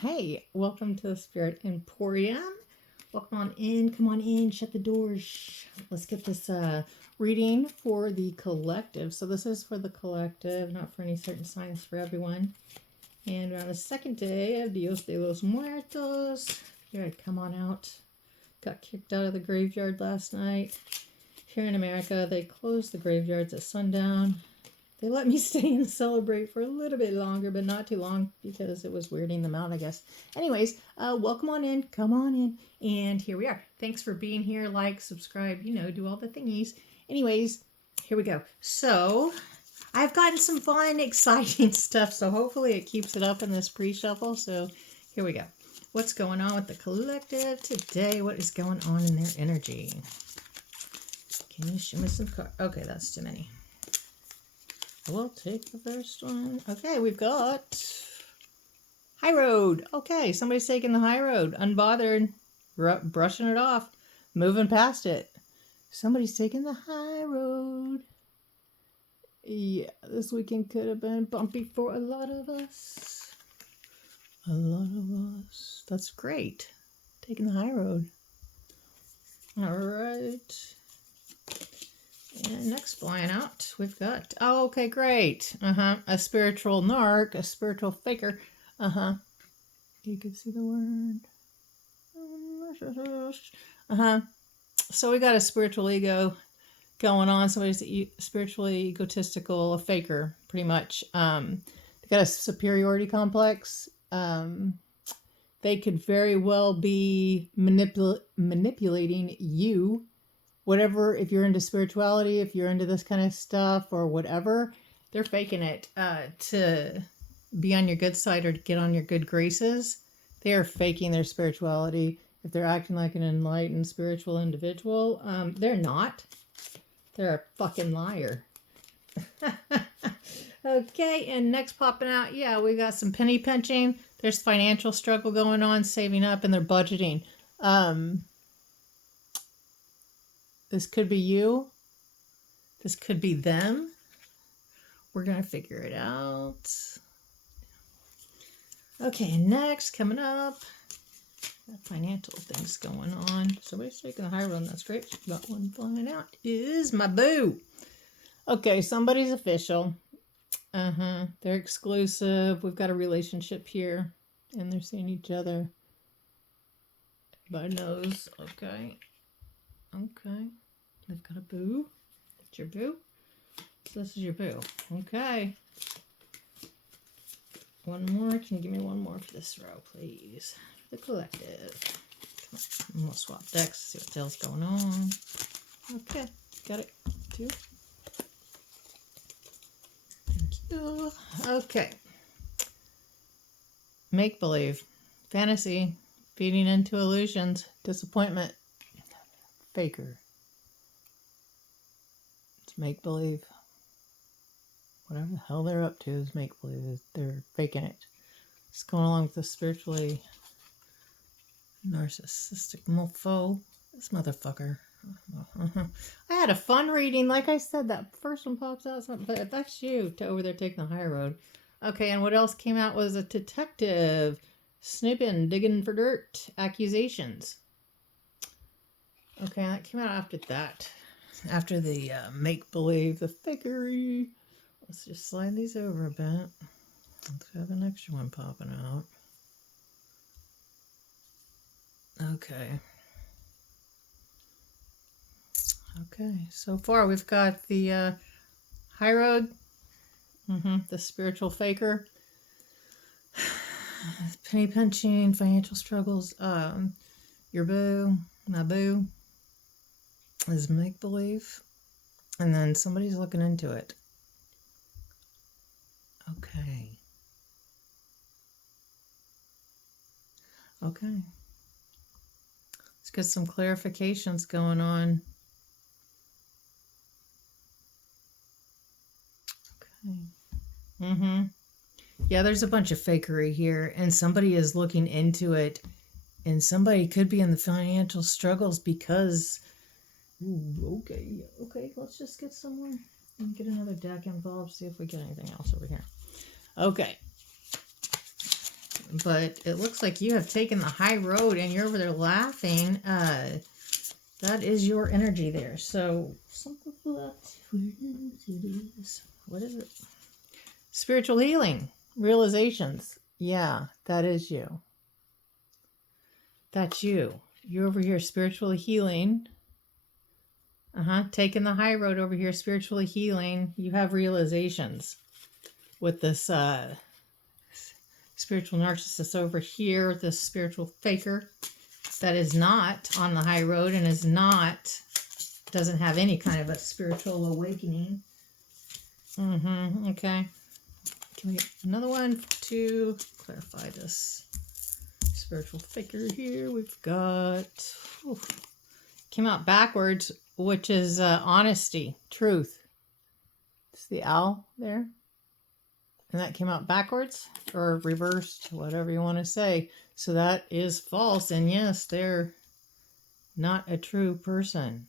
Hey, welcome to the Spirit Emporium. Welcome on in. Come on in. Shut the doors. Let's get this reading for the collective. So this is for the collective, not for any certain signs, for everyone. And we're on the second day of Dios de los Muertos. You gotta come on out. Got kicked out of the graveyard last night. Here in America, they close the graveyards at sundown. They let me stay and celebrate for a little bit longer, but not too long because it was weirding them out, I guess. Anyways, welcome on in. Come on in. And here we are. Thanks for being here. Like, subscribe, do all the thingies. Anyways, here we go. So, I've gotten some fun, exciting stuff, so hopefully it keeps it up in this pre-shuffle. So, here we go. What's going on with the collective today? What is going on in their energy? Can you show me some cards? Okay, that's too many. We'll take the first one. Okay, we've got high road. Okay, somebody's taking the high road. Unbothered. Brushing it off. Moving past it. Somebody's taking the high road. Yeah, this weekend could have been bumpy for a lot of us. A lot of us. That's great. Taking the high road. All right. And next flying out, we've got, oh, okay, great. A spiritual narc, a spiritual faker. You can see the word. So we got a spiritual ego going on. Somebody's spiritually egotistical, a faker, pretty much. They got a superiority complex. They could very well be manipulating you. Whatever, if you're into spirituality, if you're into this kind of stuff or whatever, they're faking it to be on your good side or to get on your good graces. They are faking their spirituality. If they're acting like an enlightened spiritual individual, they're not. They're a fucking liar. Okay, and next popping out, yeah, we got some penny pinching. There's financial struggle going on, saving up, and they're budgeting. This could be you. This could be them. We're going to figure it out. Okay, next, coming up, got financial things going on. Somebody's taking the high road. That's great. Got one flying out. Is my boo. Okay, somebody's official. They're exclusive. We've got a relationship here. And they're seeing each other. Everybody knows. Okay. They've got a boo. That's your boo. So this is your boo. Okay. One more. Can you give me one more for this row, please? The collective. Come on. We'll swap decks, see what the hell's going on. Okay. Got it. 2. Thank you. Okay. Make-believe. Fantasy. Feeding into illusions. Disappointment. Faker. It's make-believe. Whatever the hell they're up to is make-believe. They're faking it. Just going along with the spiritually narcissistic mofo. This motherfucker. I had a fun reading. Like I said, that first one pops out. But that's you over there taking the high road. Okay, and what else came out was a detective snipping, digging for dirt, accusations. Okay, that came out after that. After the make-believe, the fakery. Let's just slide these over a bit. Let's have an extra one popping out. Okay. Okay, so far we've got the high road, the spiritual faker, penny pinching, financial struggles, your boo, my boo, is make-believe, and then somebody's looking into it. Okay. Let's get some clarifications going on. Okay. Yeah, there's a bunch of fakery here, and somebody is looking into it, and somebody could be in the financial struggles because... Ooh, okay, let's just get somewhere and get another deck involved, see if we get anything else over here. Okay. but it looks like you have taken the high road and you're over there laughing. That is your energy there. So something about what is it? Spiritual healing, realizations. Yeah, that is you. That's you. You're over here spiritually healing. Taking the high road over here, spiritually healing. You have realizations with this spiritual narcissist over here, this spiritual faker that is not on the high road and doesn't have any kind of a spiritual awakening. Okay. Can we get another one to clarify this spiritual faker here? We've got, came out backwards, which is honesty, truth. It's the owl there. And that came out backwards or reversed, whatever you want to say. So that is false. And yes, they're not a true person.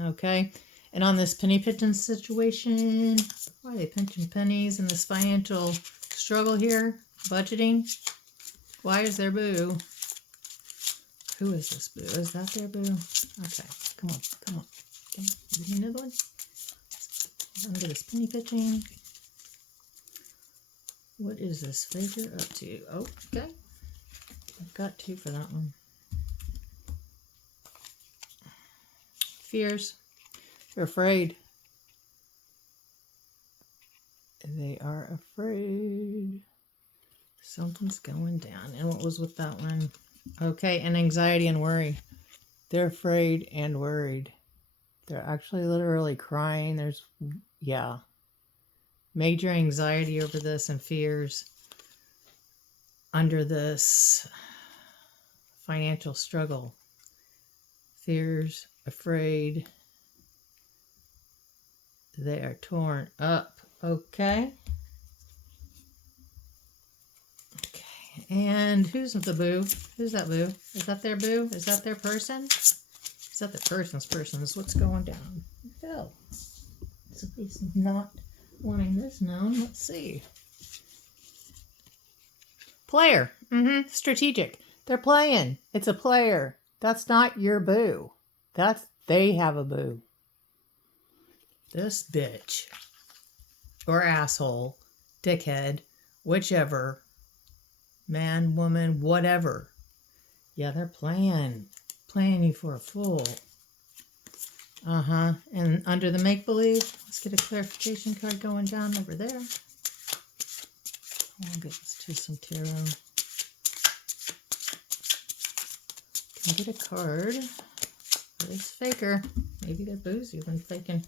Okay. And on this penny pinching situation, why are they pinching pennies in this financial struggle here? Budgeting. Why is there boo? Who is this boo? Is that their boo? Okay. Come on. Come on. Give me another one. Under this penny pitching. What is this faker up to? Oh, okay. I've got two for that one. Fears. They're afraid. They are afraid. Something's going down. And what was with that one? Okay, and anxiety and worry. They're afraid and worried. They're actually literally crying. There's, yeah. Major anxiety over this and fears under this financial struggle. Fears, afraid. They are torn up. Okay. Okay. And who's the boo? Who's that boo? Is that their boo? Is that their person? Is that the person's person? Is what's going down? No. Somebody's not wanting this known. Let's see. Player. Strategic. They're playing. It's a player. That's not your boo. They have a boo. This bitch or asshole, dickhead, whichever, man, woman, whatever. Yeah, they're playing you for a fool. And under the make-believe, let's get a clarification card going down over there. I'll get to some tarot. Can I get a card for this faker? Maybe they're boozy than faking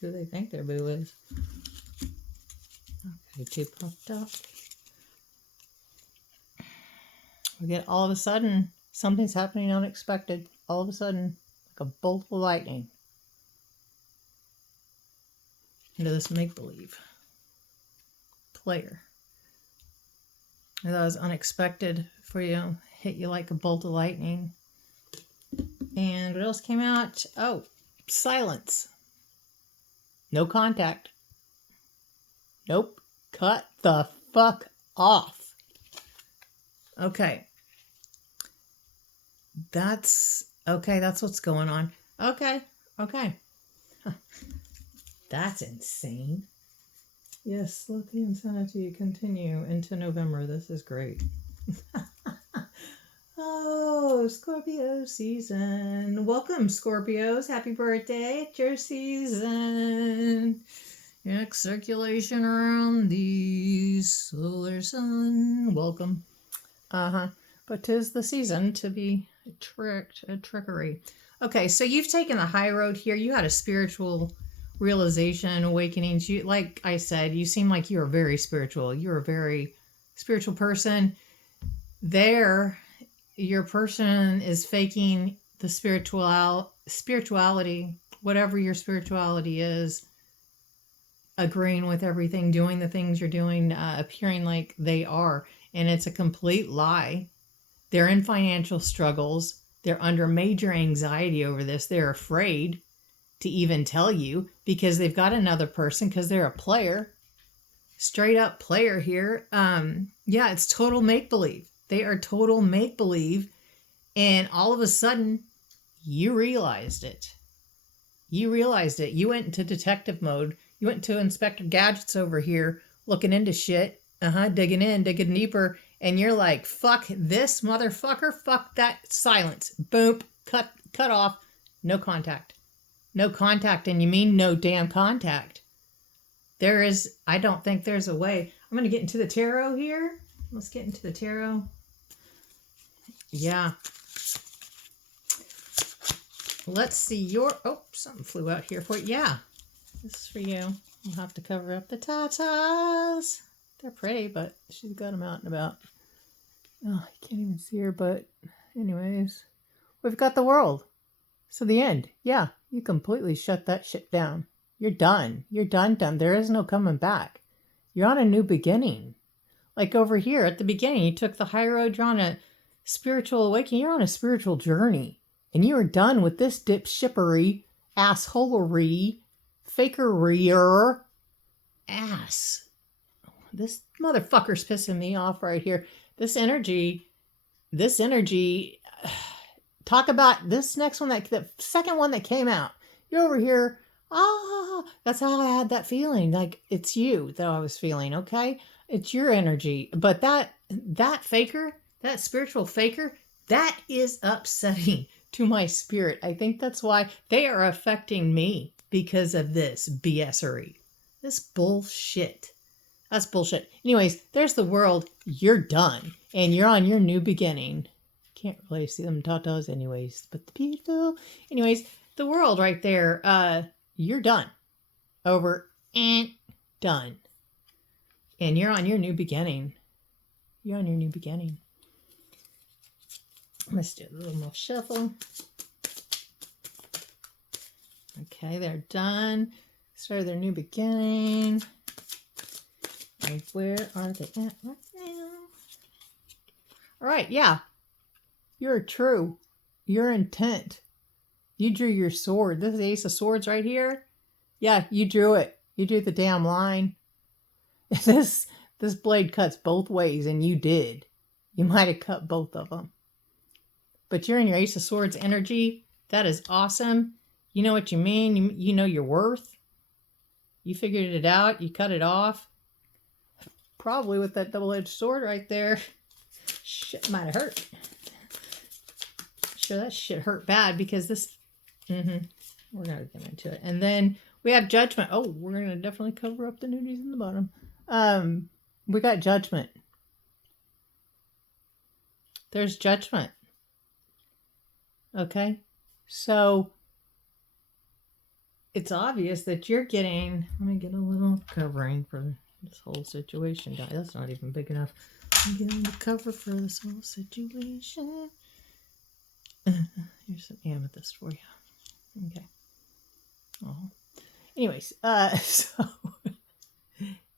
who they think their boo is. Okay, two popped up. We get all of a sudden, something's happening unexpected. All of a sudden, like a bolt of lightning. Into this make-believe player. And that was unexpected for you. Hit you like a bolt of lightning. And what else came out? Oh, silence. No contact. Nope. Cut the fuck off. Okay. That's what's going on. Okay. That's insane. Yes, let the insanity continue into November. This is great. Oh, Scorpio season. Welcome, Scorpios. Happy birthday. It's your season. Next circulation around the solar sun. Welcome. But 'tis the season to be tricked, a trickery. Okay, so you've taken the high road here. You had a spiritual realization, awakenings. You, like I said, you seem like you're very spiritual. You're a very spiritual person. There, your person is faking the spirituality, whatever your spirituality is, agreeing with everything, doing the things you're doing, appearing like they are. And it's a complete lie. They're in financial struggles. They're under major anxiety over this. They're afraid to even tell you because they've got another person because they're a player. straight up player here. Yeah, it's total make-believe. They are total make-believe. And all of a sudden, you realized it. You realized it. You went into detective mode. You went to Inspector Gadgets over here, looking into shit. Digging in, digging deeper. And you're like, fuck this motherfucker. Fuck that. Silence. Boom. Cut off. No contact. No contact. And you mean no damn contact. I don't think there's a way. I'm going to get into the tarot here. Let's get into the tarot. Yeah. Let's see something flew out here for you. Yeah. This is for you. We'll have to cover up the tatas. They're pretty, but she's got them out and about. Oh, I can't even see her, but anyways. We've got the world. So the end. Yeah, you completely shut that shit down. You're done. You're done. There is no coming back. You're on a new beginning. Like over here at the beginning, you took the high road, you're on a spiritual awakening. You're on a spiritual journey. And you are done with this dipshippery, assholery, fakery ass. This motherfucker's pissing me off right here. This energy, talk about this next one, the second one that came out. You're over here, that's how I had that feeling. Like, it's you that I was feeling, okay? It's your energy. But that faker, that spiritual faker, that is upsetting to my spirit. I think that's why they are affecting me because of this BSery. This bullshit. That's bullshit. Anyways, there's the world. You're done. And you're on your new beginning. Can't really see them tatas anyways. But the beautiful. Anyways, the world right there. You're done. Over and done. And you're on your new beginning. You're on your new beginning. Let's do a little more shuffle. Okay, they're done. Start their new beginning. And where are they at right now? All right, yeah. You're true. Your intent. You drew your sword. This is the Ace of Swords right here. Yeah, you drew it. You drew the damn line. This blade cuts both ways, and you did. You might have cut both of them. But you're in your Ace of Swords energy. That is awesome. You know what you mean. You know your worth. You figured it out. You cut it off. Probably with that double-edged sword right there. Shit might have hurt. Sure, that shit hurt bad because this... We're going to get into it. And then we have Judgment. Oh, we're going to definitely cover up the nudies in the bottom. We got Judgment. There's Judgment. Okay? So, it's obvious that you're getting... Let me get a little covering for this whole situation. That's not even big enough. I'm getting the cover for this whole situation. Here's some amethyst for you. Okay. Oh. Anyways, so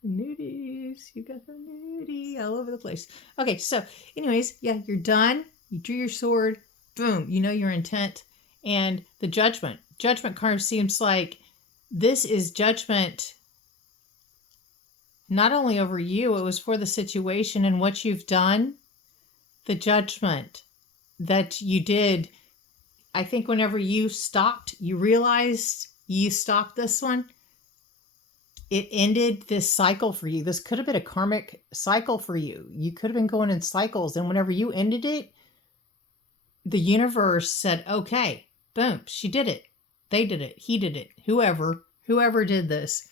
nudies. You got the nudie all over the place. Okay, so anyways, yeah, you're done. You drew your sword. Boom. You know your intent. And the Judgment. Judgment card seems like this is judgment not only over you, it was for the situation and what you've done. The judgment that you did, I think whenever you stopped, you realized you stopped this one, it ended this cycle for you. This could have been a karmic cycle for you. You could have been going in cycles. And whenever you ended it, the universe said, okay, boom, she did it. They did it. He did it. Whoever did this.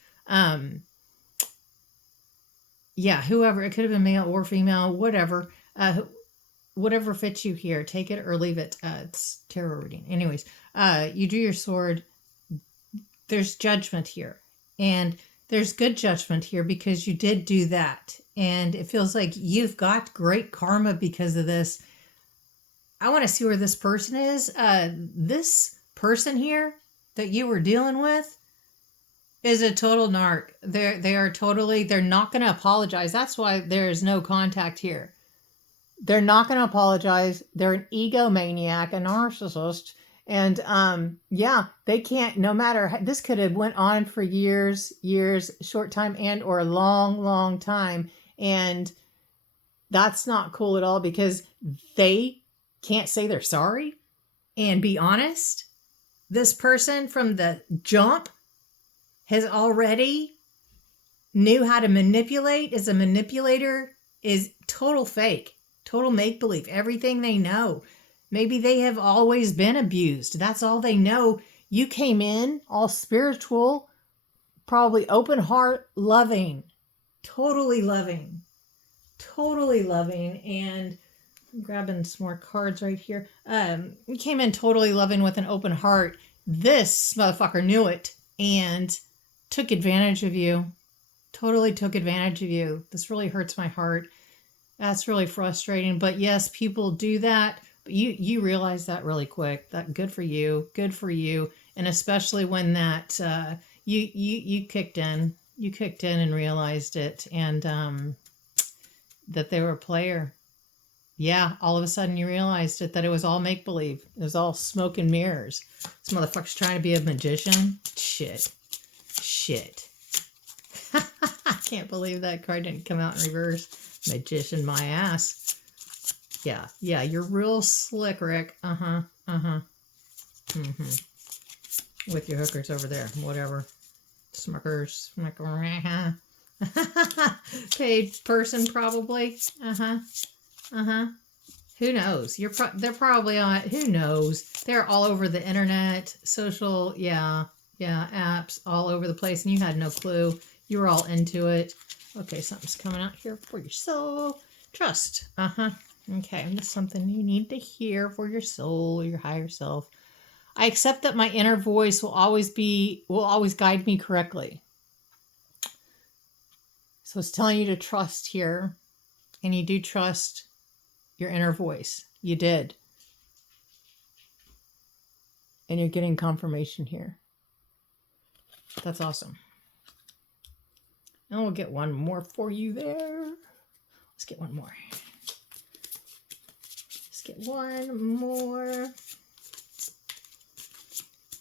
Yeah, whoever. It could have been male or female, whatever. Whatever fits you here. Take it or leave it. It's tarot reading. Anyways, you drew your sword. There's judgment here. And there's good judgment here because you did do that. And it feels like you've got great karma because of this. I want to see where this person is. This person here that you were dealing with is a total narc. They're not going to apologize. That's why there is no contact here. They're not going to apologize. They're an egomaniac, a narcissist, And yeah, they can't, no matter, this could have went on for years, short time, and or a long, long time. And that's not cool at all, because they can't say they're sorry and be honest. This person from the jump has already knew how to manipulate, is a manipulator, is total fake, total make-believe, everything they know. Maybe they have always been abused. That's all they know. You came in all spiritual, probably open heart, loving, totally loving, and I'm grabbing some more cards right here. You came in totally loving with an open heart. This motherfucker knew it and took advantage of you. Totally took advantage of you. This really hurts my heart. That's really frustrating. But yes, people do that. But you realize that really quick. That good for you. Good for you. And especially when that you kicked in. You kicked in and realized it, and that they were a player. Yeah, all of a sudden you realized it, that it was all make-believe. It was all smoke and mirrors. This motherfucker's trying to be a magician. Shit. I can't believe that card didn't come out in reverse. Magician my ass. Yeah, you're real slick, Rick. With your hookers over there, whatever. Smuckers. Paid person, probably. Who knows? They're probably on. Who knows? They're all over the internet, social, apps all over the place, and you had no clue. You were all into it. Okay, something's coming out here for your soul. Trust. Okay, that's something you need to hear for your soul, your higher self. I accept that my inner voice will always guide me correctly. So it's telling you to trust here, and you do trust your inner voice. You did. And you're getting confirmation here. That's awesome. And we'll get one more for you there. Let's get one more.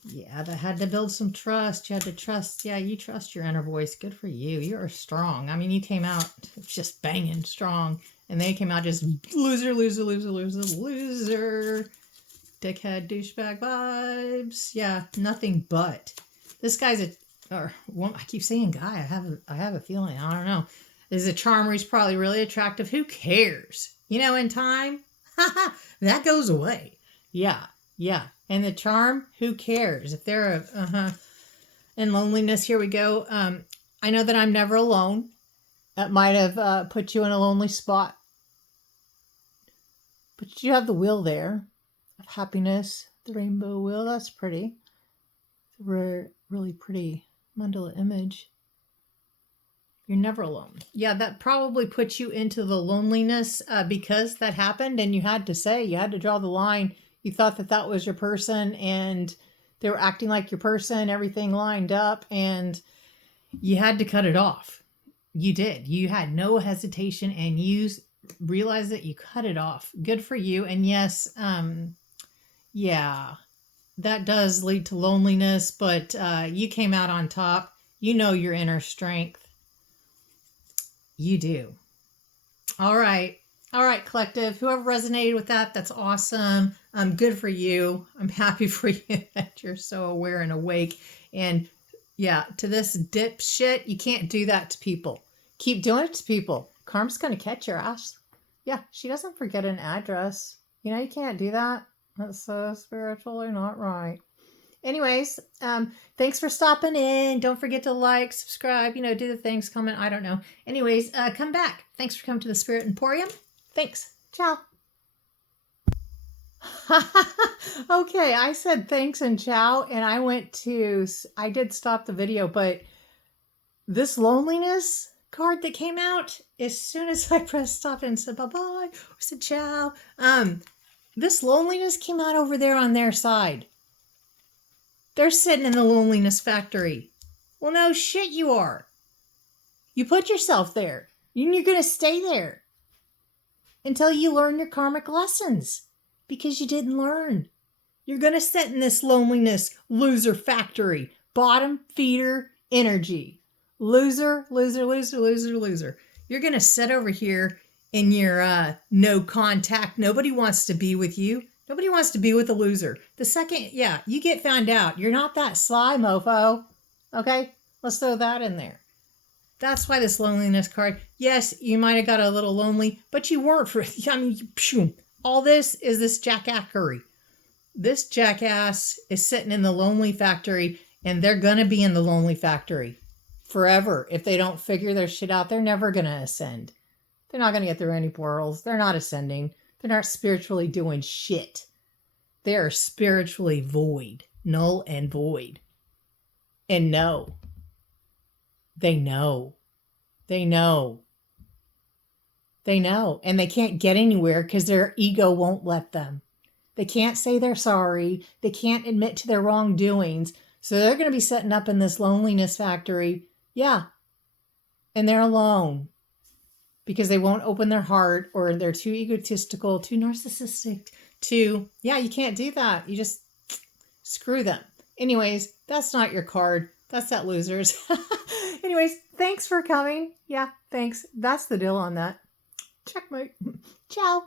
Yeah, that had to build some trust. You had to trust. Yeah, you trust your inner voice. Good for you. You are strong. I mean, you came out just banging strong. And they came out just loser. Dickhead, douchebag vibes. Yeah, nothing but. This guy's I keep saying guy. I have a feeling. I don't know. Is a charmer. He's probably really attractive. Who cares? In time, that goes away. Yeah. And the charm, who cares? If they're and loneliness, here we go. I know that I'm never alone. That might have put you in a lonely spot. But you have the wheel there of happiness, the rainbow wheel. That's pretty. Really pretty mandala image. You're never alone. Yeah, that probably puts you into the loneliness because that happened, and you had to draw the line. You thought that was your person, and they were acting like your person, everything lined up, and you had to cut it off. You did. You had no hesitation, and you realized that you cut it off. Good for you. And yes, that does lead to loneliness, but you came out on top. You know your inner strength. You do. All right, collective. Whoever resonated with that, that's awesome. Good for you. I'm happy for you that you're so aware and awake. And yeah, to this dipshit, you can't do that to people. Keep doing it to people. Karma's going to catch your ass. Yeah, she doesn't forget an address. You can't do that. That's so spiritually not right. Anyways, thanks for stopping in. Don't forget to like, subscribe, do the things, comment, I don't know. Anyways, come back. Thanks for coming to the Spirit Emporium. Thanks. Ciao. Okay, I said thanks and ciao, and I did stop the video, but this loneliness card that came out, as soon as I pressed stop and said bye-bye, or said ciao, this loneliness came out over there on their side. They're sitting in the loneliness factory. Well, no shit you are. You put yourself there. And you're going to stay there until you learn your karmic lessons. Because you didn't learn. You're going to sit in this loneliness loser factory. Bottom feeder energy. Loser, loser, loser, loser, loser. You're going to sit over here in your no contact. Nobody wants to be with you. Nobody wants to be with a loser. The second, you get found out. You're not that sly, mofo. Okay? Let's throw that in there. That's why this loneliness card, yes, you might have got a little lonely, but you weren't. All this is this jackassery. This jackass is sitting in the lonely factory, and they're going to be in the lonely factory forever. If they don't figure their shit out, they're never going to ascend. They're not going to get through any portals. They're not ascending. They're not spiritually doing shit. They are spiritually void, null and void. And no, they know. They know. They know. And they can't get anywhere because their ego won't let them. They can't say they're sorry. They can't admit to their wrongdoings. So they're going to be setting up in this loneliness factory. Yeah. And they're alone. Because they won't open their heart, or they're too egotistical, too narcissistic, you can't do that. You just screw them. Anyways, that's not your card. That's that losers. Anyways, thanks for coming. Yeah, thanks. That's the deal on that. Checkmate. Ciao.